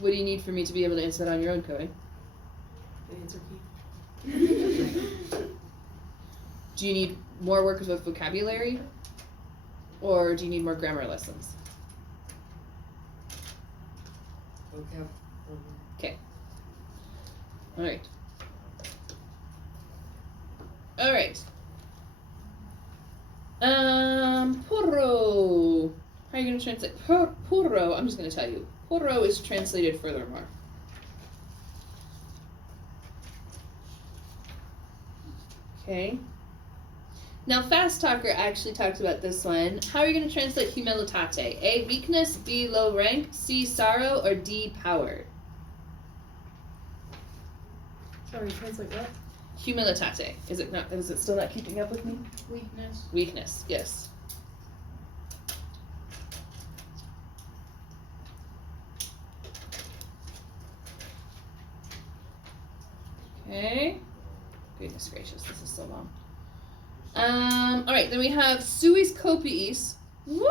What do you need for me to be able to answer that on your own, Cohen? The answer key. Do you need more work with vocabulary? Or do you need more grammar lessons? Vocab. Okay. Alright. Alright. Porro. How are you going to translate? Porro, I'm just going to tell you. Porro is translated furthermore. Okay. Now, Fast Talker actually talks about this one. How are you going to translate humilitate? A, weakness, B, low rank, C, sorrow, or D, power? Sorry, translate what? Humilitate. Is it still not keeping up with me? Weakness. Weakness, yes. Okay. Goodness gracious, this is so long. Alright, then we have suis copiis. Woo!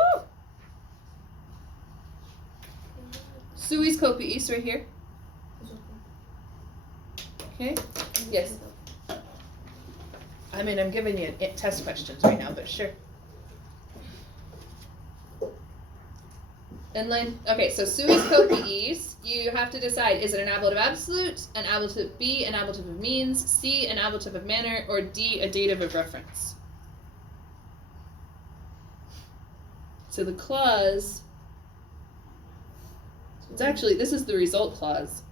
Suis copiis right here. Okay. Yes. I mean, I'm giving you test questions right now, but sure. Inline. Okay, so suis copiis, you have to decide, is it an ablative absolute, an ablative B, an ablative of means, C, an ablative of manner, or D, a dative of reference? So the clause, it's actually, this is the result clause.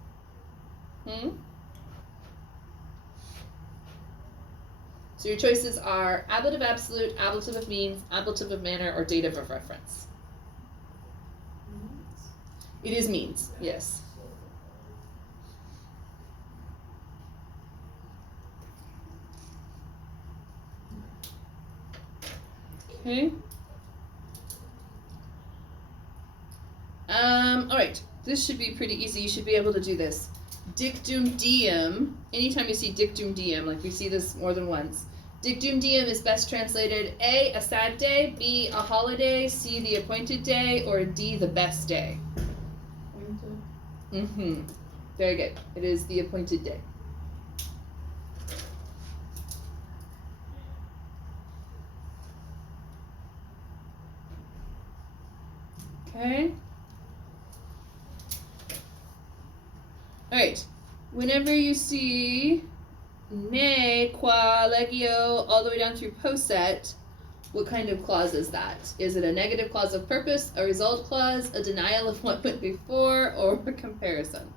So your choices are ablative absolute, ablative of means, ablative of manner, or dative of reference. It is means, yes. Okay. All right. This should be pretty easy. You should be able to do this. Dictum diem. Anytime you see dictum diem, like we see this more than once. Dictum diem is best translated A, a sad day, B, a holiday, C, the appointed day, or D, the best day. Very good. It is the appointed day. Okay. Alright. Whenever you see ne, qua, legio, all the way down through posset, what kind of clause is that? Is it a negative clause of purpose, a result clause, a denial of what went before, or a comparison?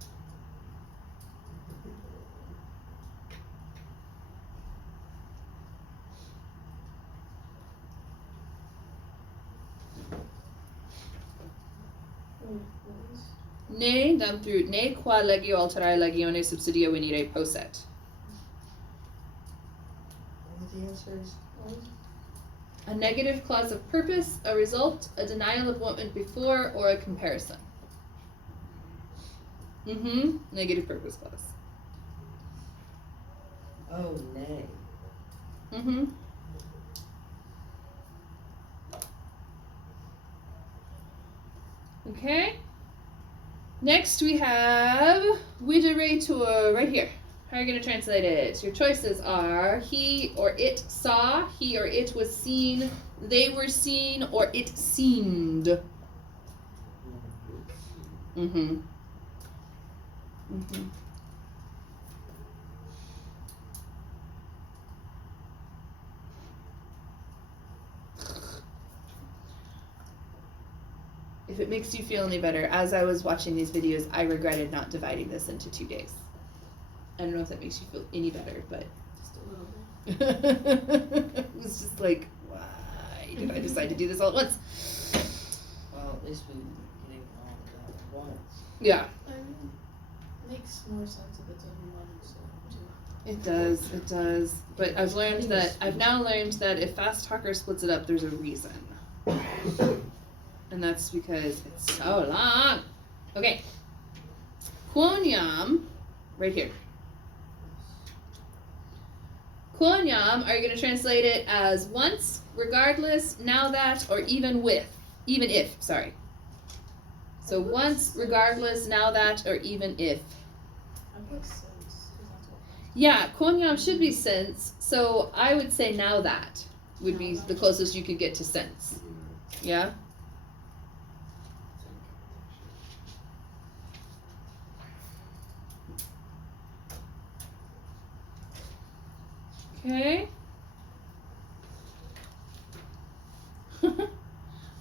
Ne, down through ne qua legio alterare legione subsidio venire posset. What are the answers? A negative clause of purpose, a result, a denial of what went before, or a comparison. Negative purpose clause. Oh, nay. Okay. Next we have videretur right here. How are you going to translate it? Your choices are he or it saw, he or it was seen, they were seen, or it seemed. If it makes you feel any better, as I was watching these videos, I regretted not dividing this into 2 days. I don't know if that makes you feel any better, but Just a little bit. it was just like, why did I decide to do this all at once? Well, at least we getting all of that at once. Yeah. I mean, makes more sense if it's in one syllable too. It does. But I've now learned that if Fast Talker splits it up, there's a reason. And that's because it's so long. Okay. Quoniam, right here. Quoniam, are you going to translate it as once, regardless, now that, or even with? Even if, sorry. So once, regardless, now that, or even if. I put since, 'cause that's what. Yeah, Konyam should be since, so I would say now that would be the closest you could get to since. Yeah? Okay.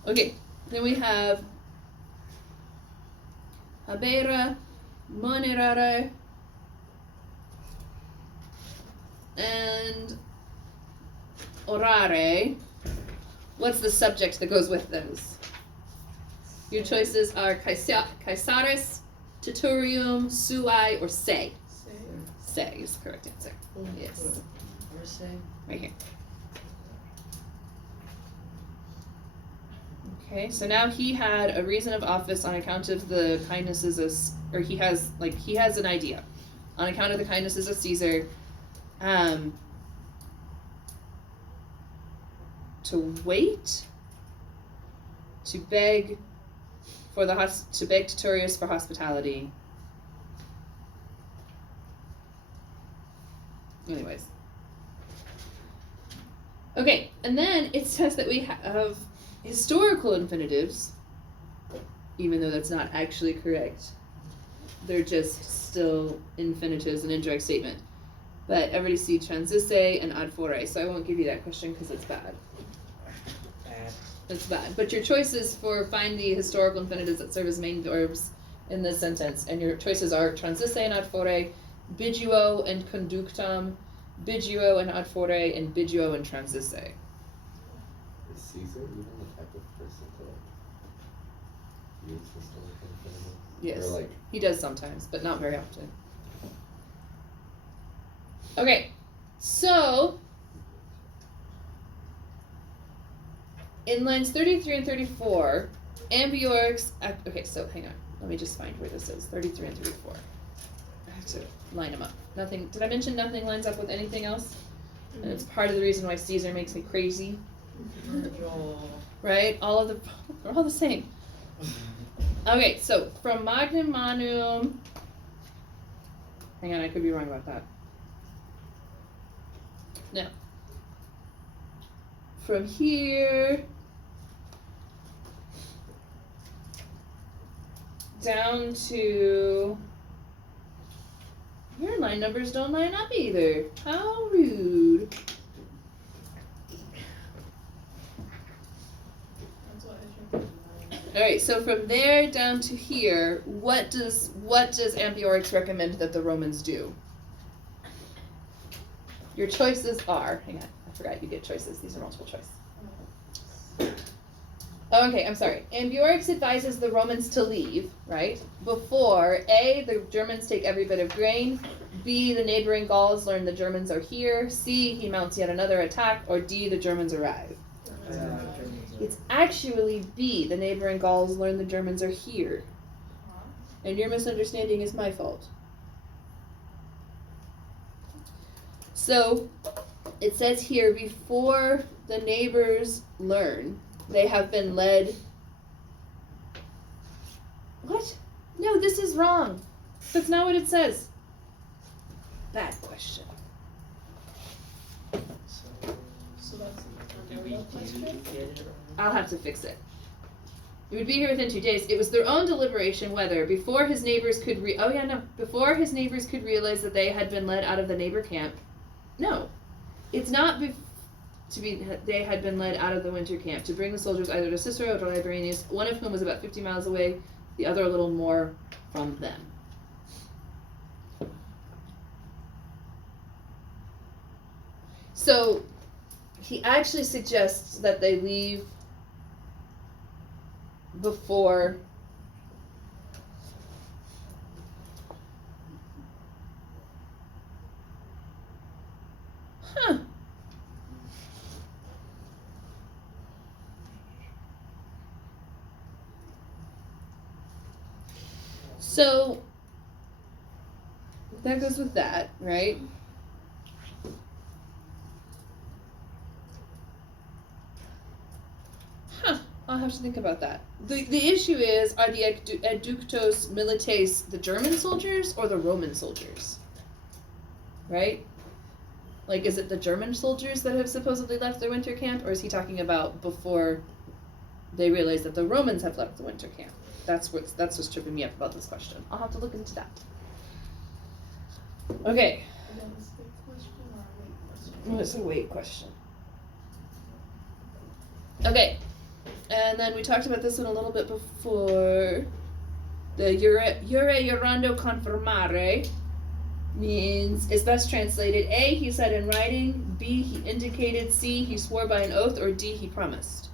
Okay, then we have habera, monerare, and orare. What's the subject that goes with those? Your choices are Caesaris, Titurium, Suai, or Se. Say. Se is the correct answer. Yes. Where's say? Right here. Okay, so now he had a reason of office on account of the kindnesses of, or he has an idea, on account of the kindnesses of Caesar, to wait, to beg for to beg Titurius for hospitality. Anyways. Okay, and then it says that we have historical infinitives, even though that's not actually correct. They're just still infinitives, an indirect statement. But everybody see transisse and ad fore, so I won't give you that question because it's bad. It's bad. But your choices for find the historical infinitives that serve as main verbs in this sentence, and your choices are transisse and ad fore, biduo and conductam, biduo and ad fore, and biduo and transisse. Is Caesar even the type of person to use historical infinitive? Yes. Or like, He does sometimes, but not very often. Okay, so in lines 33 and 34, ambiorix. Okay, so hang on. Let me just find where this is. 33 and 34. I have to line them up. Nothing. Did I mention nothing lines up with anything else? And it's part of the reason why Caesar makes me crazy. Right? All of they're all the same. Okay, so from Magnum Manum. Hang on, I could be wrong about that. No. From here down to your line numbers don't line up either. How rude. That's what I should put. Alright, so from there down to here, what does Ambiorix recommend that the Romans do? Your choices are, hang on, I forgot you get choices. These are multiple choice. Oh, okay, I'm sorry. Ambiorix advises the Romans to leave, right? Before A, the Germans take every bit of grain, B, the neighboring Gauls learn the Germans are here, C, he mounts yet another attack, or D, the Germans arrive. It's actually B, the neighboring Gauls learn the Germans are here. And your misunderstanding is my fault. So, it says here, before the neighbors learn, they have been led. What? No, this is wrong. That's not what it says. Bad question. So that's Did we another question? get it wrong? I'll have to fix it. He would be here within 2 days. It was their own deliberation whether, before his neighbors could before his neighbors could realize that they had been led out of the neighbor camp. No, it's not they had been led out of the winter camp to bring the soldiers either to Cicero or to Liberianus, one of whom was about 50 miles away, the other a little more from them. So, he actually suggests that they leave before So that goes with that, right? I'll have to think about that. The issue is, are the Eductos Milites the German soldiers or the Roman soldiers? Right? Like, is it the German soldiers that have supposedly left their winter camp, or is he talking about before they realize that the Romans have left the winter camp? That's what's tripping me up about this question. I'll have to look into that. Okay. Again, is it a question or a wait question? Oh, it's a weight question. Okay. And then we talked about this one a little bit before. The jurando confirmare means, is best translated A, he said in writing, B, he indicated, C, he swore by an oath, or D, he promised.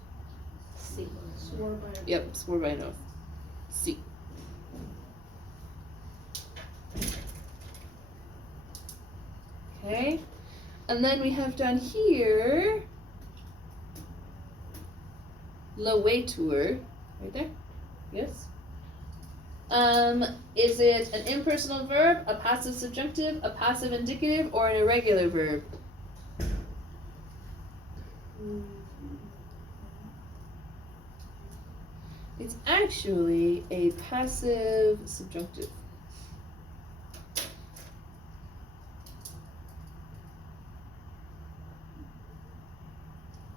C. Swore by a Yep, swore by an oath. C. Okay. And then we have down here Lawetur, right there. Yes. Is it an impersonal verb, a passive subjunctive, a passive indicative, or an irregular verb? It's actually a passive subjunctive.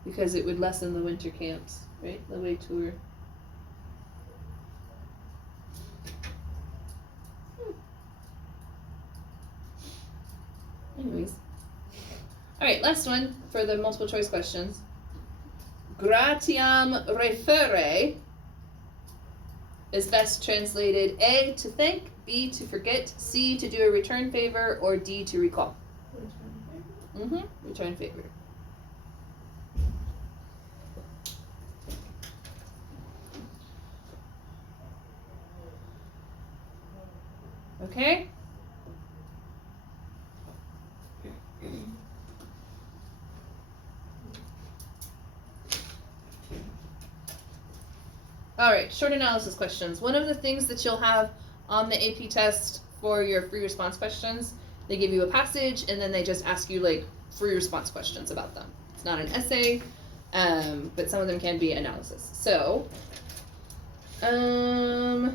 Because it would lessen the winter camps, right? The way tour. Anyways. Alright, last one for the multiple choice questions. Gratiam referre is best translated A, to thank, B, to forget, C, to do a return favor, or D, to recall. Return favor. Okay? Alright, short analysis questions. One of the things that you'll have on the AP test for your free response questions, they give you a passage and then they just ask you like free response questions about them. It's not an essay, but some of them can be analysis. So, oh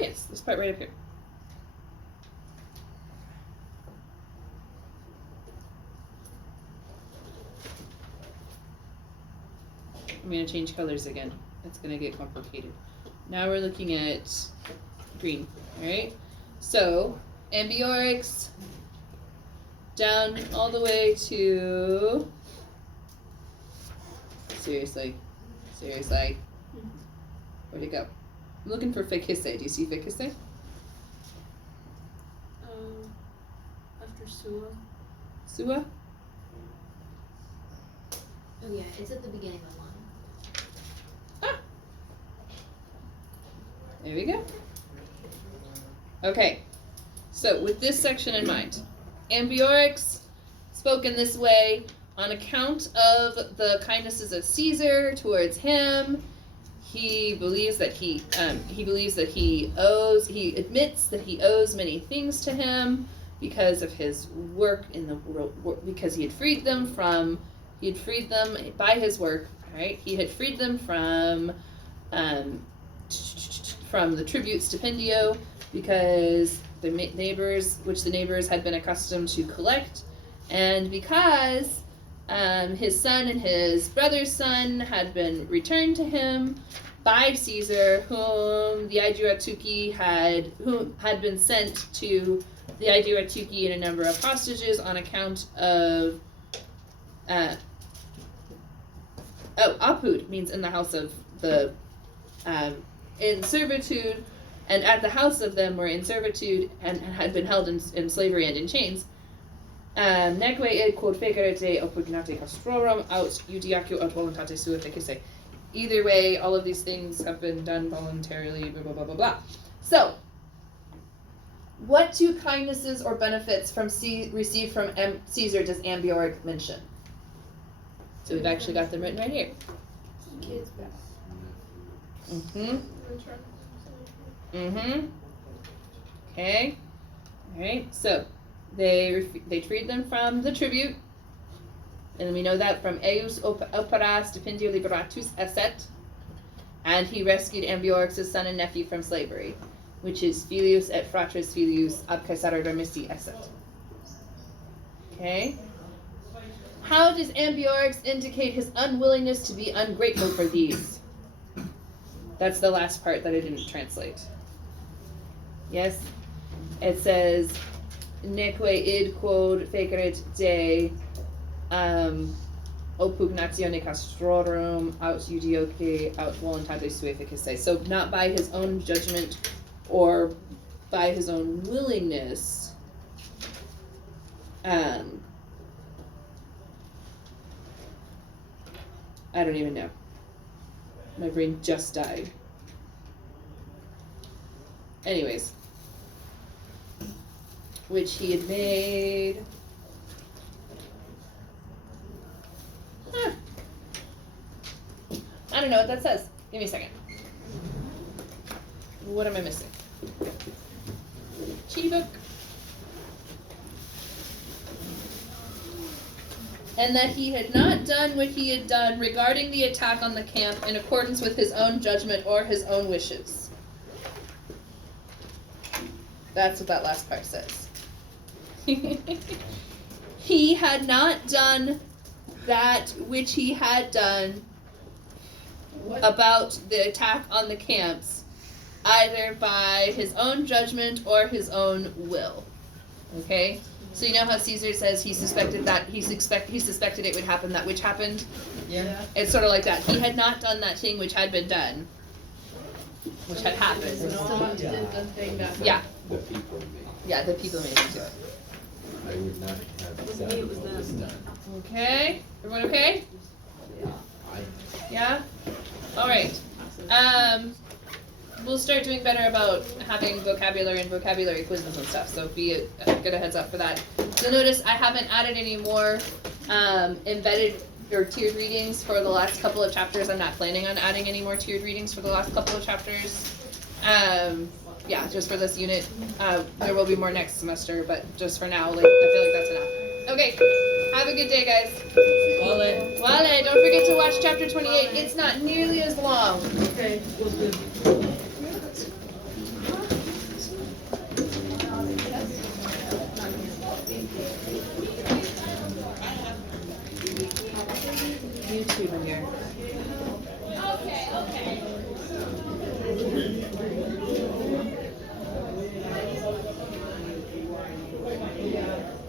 yes, this part right up here. I'm going to change colors again. It's going to get complicated. Now we're looking at green, alright? So, ambiorix down all the way to... Seriously. Where'd it go? I'm looking for fekisse. Do you see fekisse? After Sua. Sua? Oh yeah, it's at the beginning of the line. There we go. Okay, so with this section in mind, ambiorix spoken this way on account of the kindnesses of Caesar towards him. He believes that he admits that he owes many things to him because of his work in the world, because he had freed them by his work, right? He had freed them from the tribute stipendio because the neighbors had been accustomed to collect, and because his son and his brother's son had been returned to him by Caesar, whom had been sent to the Aeduatuci in a number of hostages on account of apud means in the house of the in servitude, and at the house of them were in servitude and had been held in slavery and in chains. Neque id quod fecerete oppugnate castrorum aut iudiacio aut voluntate sua fecisse. Either way, all of these things have been done voluntarily, blah, blah, blah, blah, blah. So, what two kindnesses or benefits received from Caesar does ambiorix mention? So we've actually got them written right here. Kids back. Okay. Alright, so they freed them from the tribute, and we know that from eius opera stipendio liberatus esset. and he rescued Ambiorix' son and nephew from slavery, which is Filius et fratres Filius ab Caesare remisti esset. Okay? How does Ambiorix indicate his unwillingness to be ungrateful for these? That's the last part that I didn't translate. Yes? It says, Neque id quod fecerit de oppugnatione castrorum aut judioque aut voluntate sui efficace. So not by his own judgment or by his own willingness. I don't even know. My brain just died. Anyways. Which he had made. I don't know what that says. Give me a second. What am I missing? Cheaty book. And that he had not done what he had done regarding the attack on the camp in accordance with his own judgment or his own wishes. That's what that last part says. He had not done that which he had done about the attack on the camps, either by his own judgment or his own will. Okay? So you know how Caesar says he suspected it would happen, that which happened? Yeah. It's sort of like that. He had not done that thing which had been done, which had happened. Someone did the thing that. Yeah, The people made. yeah, the people made him do it. I would not have done what was done. Okay? Everyone okay? I Yeah? Alright. We'll start doing better about having vocabulary and vocabulary quizzes and stuff, so get a heads up for that. You'll notice I haven't added any more embedded or tiered readings for the last couple of chapters. I'm not planning on adding any more tiered readings for the last couple of chapters. Yeah, just for this unit. There will be more next semester, but just for now, like, I feel like that's enough. Okay, have a good day, guys. Wale. Wale, don't forget to watch chapter 28. It's not nearly as long. Okay, was good. YouTube in here. Yeah.